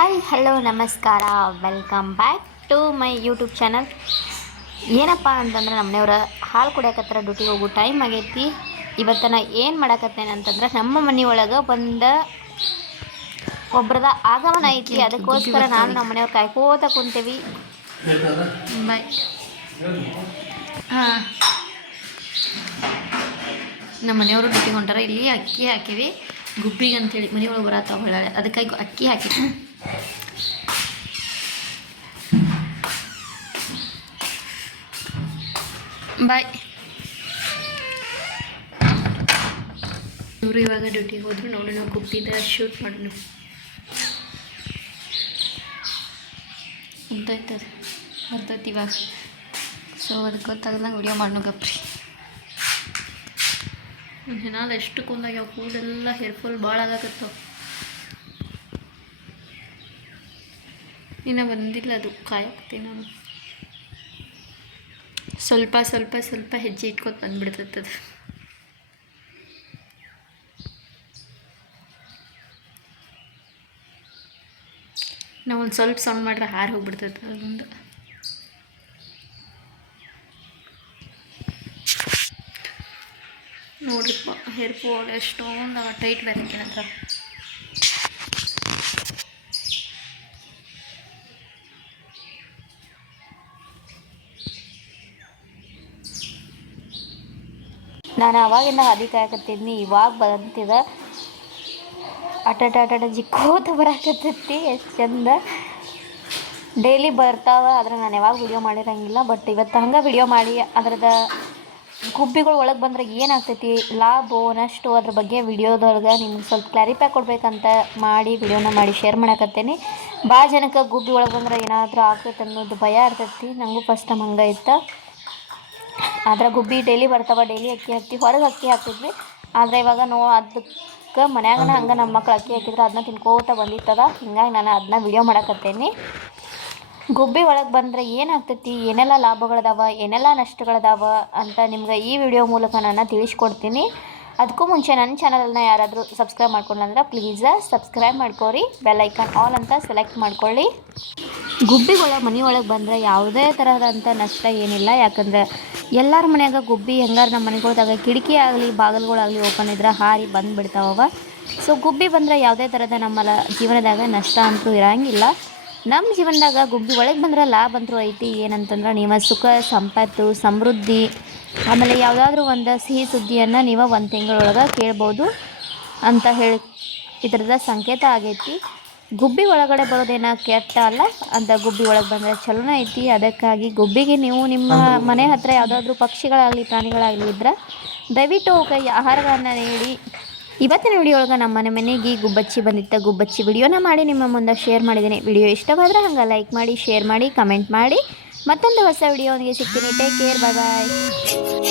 Hi hello ನಮಸ್ಕಾರ. Welcome back to my YouTube channel ಏನಪ್ಪ ಅಂತಂದ್ರೆ ನಮ್ಮನೆಯವ್ರ ಹಾಲು ಕುಡಿಯಕತ್ತರ ಡ್ಯೂಟಿಗೆ ಹೋಗೋ ಟೈಮ್ ಆಗೈತಿ. ಇವತ್ತು ನಾ ಏನು ಮಾಡಕತ್ತೇನೆ ಅಂತಂದ್ರೆ ನಮ್ಮ ಮನೆಯೊಳಗೆ ಬಂದ ಒಬ್ರದ ಆಗಮನ ಐತಿ. ಅದಕ್ಕೋಸ್ಕರ ನಾನು ನಮ್ಮ ಮನೆಯವ್ರು ಕಾಯ್ಕೋತ ಕುಂತೀವಿ. ಬಾಯ್ ಹಾಂ. ನಮ್ಮ ಮನೆಯವರು ಡ್ಯೂಟಿಗೆ ಹೊಂಟಾರ. ಇಲ್ಲಿ ಅಕ್ಕಿ ಹಾಕಿವಿ. ಗುಬ್ಬಿಗೆ ಅಂತೇಳಿ ಮನೆಯೊಳಗೆ ಬರತ್ತಾವ ಹೊಳ್ಳಾಳೆ ಅದಕ್ಕಾಗಿ ಅಕ್ಕಿ ಹಾಕಿ. ಬಾಯ್. ಇವರು ಇವಾಗ ಡ್ಯೂಟಿಗೆ ಹೋದ್ರು. ನೋಡಿ, ನಾವು ಗುಬ್ಬಿದ ಶೂಟ್ ಮಾಡೋಣ. ಉಂಟಾಯ್ತದ ಬರ್ತೈತಿ ಇವಾಗ. ಸೊ ಅದಕ್ಕೆ ಗೊತ್ತಾಗಲ್ಲ ವಿಡಿಯೋ ಮಾಡೋಣ ಗಪ್ರಿ. ದಿನಾಲು ಎಷ್ಟು ಕೂದಲಾಗ್ಯಾವ, ಕೂದಲೆಲ್ಲ ಹೇರ್ಫಾಲ್ ಭಾಳ ಆಗಾಕತ್ತವ ಇನ್ನು ಬಂದಿಲ್ಲ ಅದು ಕಾಯಕ್ತೀನಿ ನಾನು. ಸ್ವಲ್ಪ ಸ್ವಲ್ಪ ಸ್ವಲ್ಪ ಹೆಜ್ಜೆ ಇಟ್ಕೊತ ಬಂದ್ಬಿಡ್ತೈತೆ ಅದು ನಾವು ಒಂದು ಸ್ವಲ್ಪ ಸೌಂಡ್ ಮಾಡ್ರೆ ಹಾರು ಹೋಗ್ಬಿಡ್ತೈತೆ ಅದೊಂದು. ನೋಡ್ರಿಪ್ಪ ಹೇರ್ ಫಾಲ್ ಎಷ್ಟೊಂದು ಟೈಟ್ ಬರಕ್ಕೆ ನಂತರ ನಾನು ಅವಾಗಿಂದ ಹಾದಿ ಕಾಯಕತ್ತಿದ್ನಿ ಇವಾಗ ಬಂತಿದ ಅಟಾಟ ಅಟಾಟ ಜಿಕ್ಕೋತ ಬರಾಕತ್ತೈತಿ, ಎಷ್ಟು ಚಂದ. ಡೈಲಿ ಬರ್ತಾವ, ಆದ್ರೆ ನಾನು ಯಾವಾಗ ವಿಡಿಯೋ ಮಾಡಿರಂಗಿಲ್ಲ ಬಟ್ ಇವತ್ತು ಹಂಗೆ ವಿಡಿಯೋ ಮಾಡಿ, ಅದ್ರದ ಗುಬ್ಬಿಗಳು ಒಳಗೆ ಬಂದ್ರೆ ಏನಾಗ್ತೈತಿ? ಲಾಭ, ನಷ್ಟು ಅದ್ರ ಬಗ್ಗೆ ವಿಡಿಯೋದೊಳಗೆ ನಿಮ್ಗೆ ಸ್ವಲ್ಪ ಕ್ಲಾರಿಫೈ ಕೊಡಬೇಕಂತ ಮಾಡಿ ವಿಡಿಯೋನ ಮಾಡಿ ಶೇರ್ ಮಾಡಕತ್ತೇನೆ. ಭಾಳ ಜನಕ್ಕೆ ಗುಬ್ಬಿ ಒಳಗೆ ಬಂದ್ರೆ ಏನಾದರೂ ಆಗ್ತೈತೆ ಅನ್ನೋದು ಭಯ ಇರ್ತೈತಿ. ನನಗೂ ಫಸ್ಟ್ ಟೈಮ್ ಹಂಗೆ ಇತ್ತು. ಆದ್ರೆ ಗುಬ್ಬಿ ಡೈಲಿ ಬರ್ತಾವ ಡೈಲಿ ಅಕ್ಕಿ ಹಾಕ್ತಿ, ಹೊರಗೆ ಅಕ್ಕಿ ಹಾಕ್ತಿದ್ವಿ. ಆದರೆ ಇವಾಗ ನೋ ಅದಕ್ಕೆ ಮನ್ಯಾಗನ ಹಂಗೆ ನಮ್ಮ ಮಕ್ಳು ಅಕ್ಕಿ ಹಾಕಿದ್ರೆ ಅದನ್ನ ತಿನ್ಕೋತ ಬಂದಿತ್ತದ. ಹಿಂಗಾಗಿ ನಾನು ಅದನ್ನ ವಿಡಿಯೋ ಮಾಡಕತ್ತೇನೆ. ಗುಬ್ಬಿ ಒಳಗೆ ಬಂದರೆ ಏನಾಗ್ತೈತಿ? ಏನೆಲ್ಲ ಲಾಭಗಳದಾವ? ಏನೆಲ್ಲ ನಷ್ಟಗಳದಾವ ಅಂತ ನಿಮ್ಗೆ ಈ ವಿಡಿಯೋ ಮೂಲಕ ನಾನು ತಿಳಿಸ್ಕೊಡ್ತೀನಿ. ಅದಕ್ಕೂ ಮುಂಚೆ ನನ್ನ ಚಾನಲನ್ನ ಯಾರಾದರೂ ಸಬ್ಸ್ಕ್ರೈಬ್ ಮಾಡ್ಕೊಂಡ್ರೆ ಪ್ಲೀಸ್ ಸಬ್ಸ್ಕ್ರೈಬ್ ಮಾಡ್ಕೊರಿ. ಬೆಲ್ ಐಕಾನ್ ಆಲ್ ಅಂತ ಸೆಲೆಕ್ಟ್ ಮಾಡ್ಕೊಳ್ಳಿ. ಗುಬ್ಬಿಗಳ ಮನೆ ಒಳಗೆ ಬಂದರೆ ಯಾವುದೇ ತರಹದಂಥ ನಷ್ಟ ಏನಿಲ್ಲ. ಯಾಕಂದ್ರೆ ಎಲ್ಲರ ಮನೆಯಾಗ ಗುಬ್ಬಿ ಹೆಂಗಾರ ನಮ್ಮ ಮನೆಗಳ್ದಾಗ ಕಿಟಕಿ ಆಗಲಿ, ಬಾಗಿಲುಗಳಾಗಲಿ ಓಪನ್ ಇದ್ರೆ ಹಾರಿ ಬಂದುಬಿಡ್ತಾವವ. ಸೊ ಗುಬ್ಬಿ ಬಂದರೆ ಯಾವುದೇ ಥರದ ನಮ್ಮಲ್ಲ ಜೀವನದಾಗ ನಷ್ಟ ಅಂತೂ ಇರಂಗಿಲ್ಲ. ನಮ್ಮ ಜೀವನದಾಗ ಗುಬ್ಬಿ ಒಳಗೆ ಬಂದ್ರೆ ಲಾಭ ಅಂತೂ ಐತಿ. ಏನಂತಂದ್ರೆ ನೀವು ಸುಖ, ಸಂಪತ್ತು, ಸಮೃದ್ಧಿ, ಆಮೇಲೆ ಯಾವುದಾದ್ರೂ ಒಂದು ಸಿಹಿ ಸುದ್ದಿಯನ್ನು ನೀವು ಒಂದು ತಿಂಗಳೊಳಗೆ ಕೇಳ್ಬೋದು ಅಂತ ಹೇಳಿ ಇದ್ರದ ಸಂಕೇತ ಆಗೈತಿ. ಗುಬ್ಬಿ ಒಳಗಡೆ ಬರೋದೇನ ಕೆಟ್ಟ ಅಲ್ಲ? ಅಂತ ಗುಬ್ಬಿ ಒಳಗೆ ಬಂದರೆ ಚಲೋನೇ ಐತಿ. ಅದಕ್ಕಾಗಿ ಗುಬ್ಬಿಗೆ ನೀವು ನಿಮ್ಮ ಮನೆ ಹತ್ತಿರ ಯಾವುದಾದ್ರೂ ಪಕ್ಷಿಗಳಾಗಲಿ ಪ್ರಾಣಿಗಳಾಗಲಿ ಇದ್ರೆ ದಯವಿಟ್ಟು ಅವಕ್ಕೆ ಆಹಾರಗಳನ್ನು ನೀಡಿ. ಇವತ್ತಿನ ವಿಡಿಯೋ ಒಳಗೆ ನಮ್ಮ ಮನೆ ಮನೆಗೆ ಗುಬ್ಬಚ್ಚಿ ಬಂದಿತ್ತು ಗುಬ್ಬಚ್ಚಿ ವಿಡಿಯೋನ ಮಾಡಿ ನಿಮ್ಮ ಮುಂದೆ ಶೇರ್ ಮಾಡಿದ್ದೀನಿ. ವಿಡಿಯೋ ಇಷ್ಟವಾದರೆ ಹಂಗೆ ಲೈಕ್ ಮಾಡಿ ಶೇರ್ ಮಾಡಿ ಕಮೆಂಟ್ ಮಾಡಿ. ಮತ್ತೊಂದು ಹೊಸ ವಿಡಿಯೋನಿಗೆ ಸಿಗ್ತೀನಿ. ಟೇಕ್ ಕೇರ್ ಬಾಯ್ ಬಾಯ್